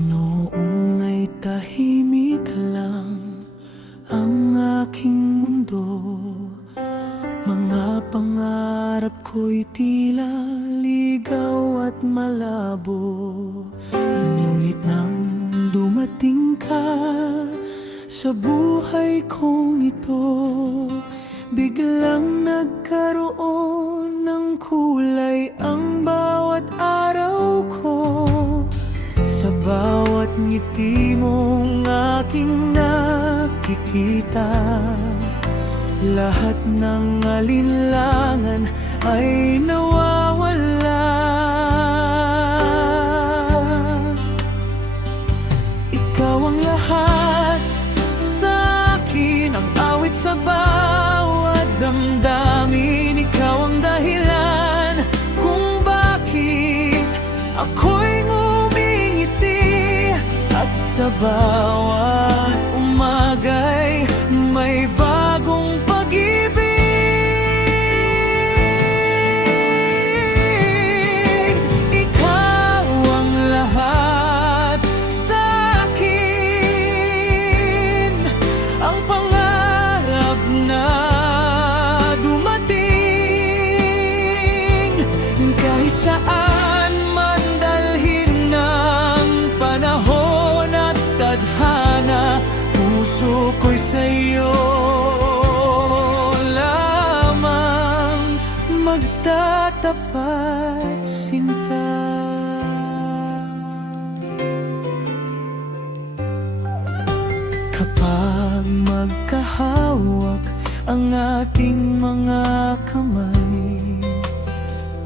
Noong ay tahimik lang ang aking mundo, mga pangarap ko'y tila ligaw at malabo. Ngunit nang dumating ka sa buhay kong ito, biglang nagkaroon ng kulay ang bawat araw ko. Sa bawat ngiti mong aking nakikita, lahat ng alinlangan ay nawawala. Ikaw ang lahat sa akin, ang awit sa bawat damdamin. Ikaw ang dahilan kung bakit ako'y ngumingiti, at sa bawat umaga'y may bagong pag-ibig. Ikaw ang lahat sa akin, ang pangarap na dumating. Kahit saan man dalhin ng panahon at tadhana, puso ko'y sa'yo lamang magtatapat, sinta. Kapag magkahawak ang ating mga kamay,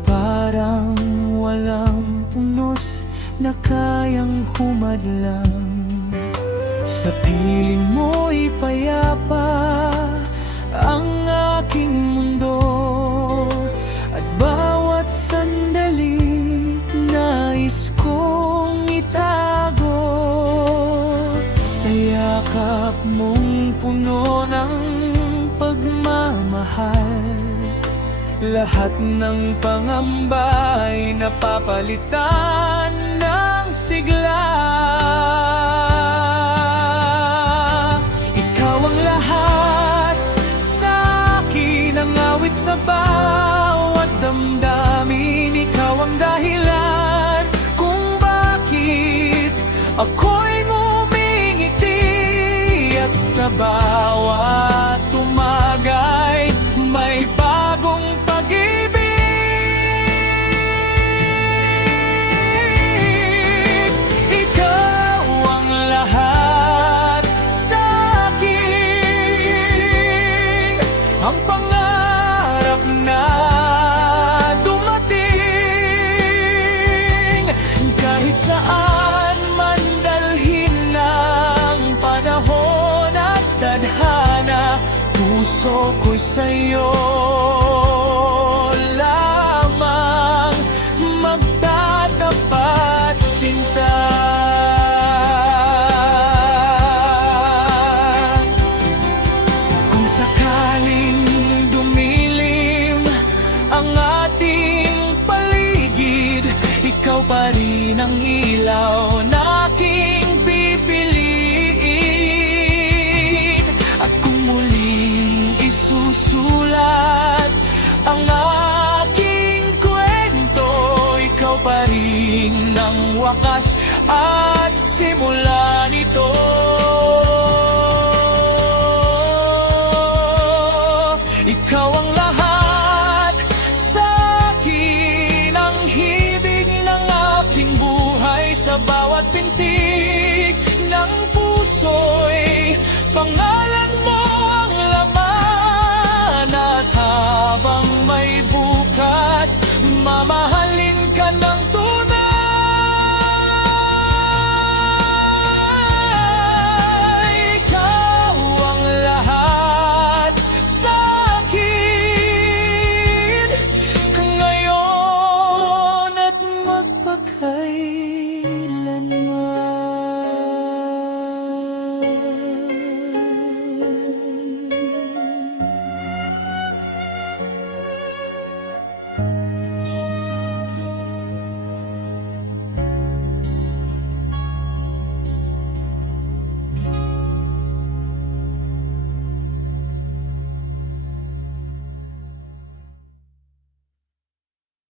parang walang unos na kayang humadlang. Sa piling mo'y payapa ang aking mundo, at bawat sandali nais kong itago. Sa yakap mong puno ng pagmamahal, lahat ng pangamba'y napapalitan ng sigla. Ikaw ang lahat sa akin, ang awit sa bawat damdamin. Ikaw ang dahilan kung bakit ako'y ngumingiti, at sa bawat umaga'y may bagong pag-ibig. Ikaw ang lahat sa akin, ang pangarap na dumating. Kahit saan man dalhin ng panahon at tadhana, puso ko'y sa'yo lamang magtatapat, sinta. Kung sakaling dumilim ang ating paligid, ikaw pa rin ang ilaw na aking pipiliin. At kung muling isusulat ang aking kwento, ikaw pa rin ang wakas at simula nito. Ikaw ang lahat sa akin, ang hibig ng aking buhay. Sa bawat pintig ng puso'y pangalan